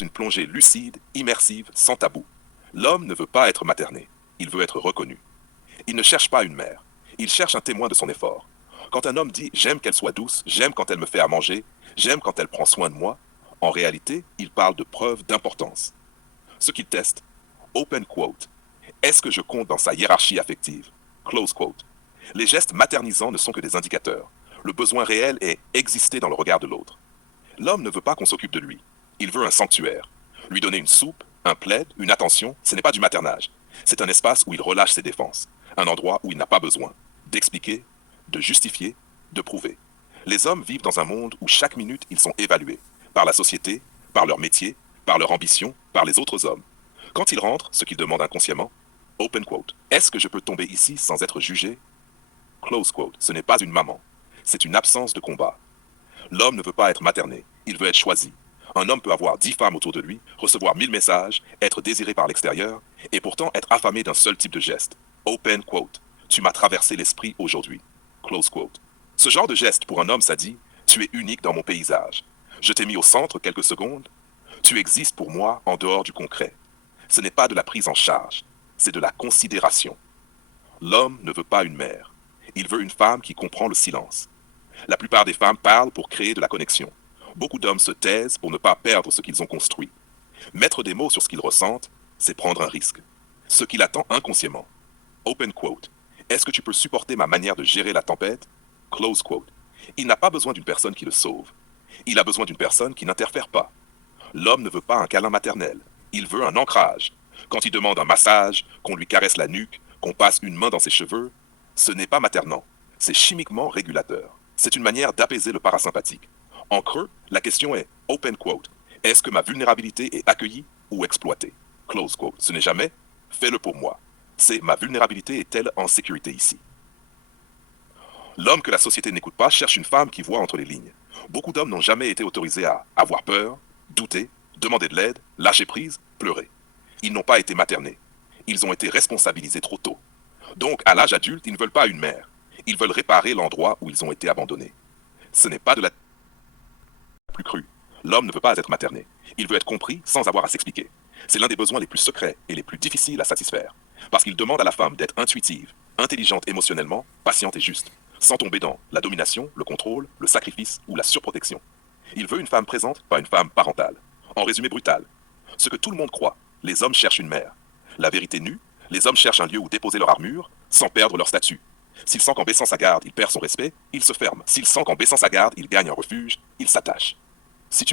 une plongée lucide, immersive, sans tabou. L'homme ne veut pas être materné, il veut être reconnu. Il ne cherche pas une mère, il cherche un témoin de son effort. Quand un homme dit «j'aime qu'elle soit douce, j'aime quand elle me fait à manger, j'aime quand elle prend soin de moi», en réalité, il parle de preuves d'importance. Ce qu'il teste, open quote, est-ce que je compte dans sa hiérarchie affective? Close quote. Les gestes maternisants ne sont que des indicateurs. Le besoin réel est exister dans le regard de l'autre. L'homme ne veut pas qu'on s'occupe de lui. Il veut un sanctuaire. Lui donner une soupe, un plaid, une attention, ce n'est pas du maternage. C'est un espace où il relâche ses défenses. Un endroit où il n'a pas besoin d'expliquer, de justifier, de prouver. Les hommes vivent dans un monde où chaque minute ils sont évalués. Par la société, par leur métier, par leur ambition, par les autres hommes. Quand ils rentrent, ce qu'ils demandent inconsciemment, open quote, est-ce que je peux tomber ici sans être jugé? Close quote, ce n'est pas une maman. C'est une absence de combat. L'homme ne veut pas être materné, il veut être choisi. Un homme peut avoir 10 femmes autour de lui, recevoir 1000 messages, être désiré par l'extérieur, et pourtant être affamé d'un seul type de geste. Open quote. Tu m'as traversé l'esprit aujourd'hui. Close quote. Ce genre de geste, pour un homme, ça dit, tu es unique dans mon paysage. Je t'ai mis au centre quelques secondes. Tu existes pour moi en dehors du concret. Ce n'est pas de la prise en charge, c'est de la considération. L'homme ne veut pas une mère. Il veut une femme qui comprend le silence. La plupart des femmes parlent pour créer de la connexion. Beaucoup d'hommes se taisent pour ne pas perdre ce qu'ils ont construit. Mettre des mots sur ce qu'ils ressentent, c'est prendre un risque. Ce qu'il attend inconsciemment. Open quote. Est-ce que tu peux supporter ma manière de gérer la tempête? Close quote. Il n'a pas besoin d'une personne qui le sauve. Il a besoin d'une personne qui n'interfère pas. L'homme ne veut pas un câlin maternel. Il veut un ancrage. Quand il demande un massage, qu'on lui caresse la nuque, qu'on passe une main dans ses cheveux, ce n'est pas maternant. C'est chimiquement régulateur. C'est une manière d'apaiser le parasympathique. En creux, la question est, open quote, est-ce que ma vulnérabilité est accueillie ou exploitée? Close quote. Ce n'est jamais, fais-le pour moi. C'est ma vulnérabilité est-elle en sécurité ici? L'homme que la société n'écoute pas cherche une femme qui voit entre les lignes. Beaucoup d'hommes n'ont jamais été autorisés à avoir peur, douter, demander de l'aide, lâcher prise, pleurer. Ils n'ont pas été maternés. Ils ont été responsabilisés trop tôt. Donc, à l'âge adulte, ils ne veulent pas une mère. Ils veulent réparer l'endroit où ils ont été abandonnés. Ce n'est pas de la plus crue. L'homme ne veut pas être materné. Il veut être compris sans avoir à s'expliquer. C'est l'un des besoins les plus secrets et les plus difficiles à satisfaire. Parce qu'il demande à la femme d'être intuitive, intelligente émotionnellement, patiente et juste, sans tomber dans la domination, le contrôle, le sacrifice ou la surprotection. Il veut une femme présente, pas une femme parentale. En résumé brutal, ce que tout le monde croit, les hommes cherchent une mère. La vérité nue, les hommes cherchent un lieu où déposer leur armure, sans perdre leur statut. S'il sent qu'en baissant sa garde, il perd son respect, il se ferme. S'il sent qu'en baissant sa garde, il gagne un refuge, il s'attache. Si tu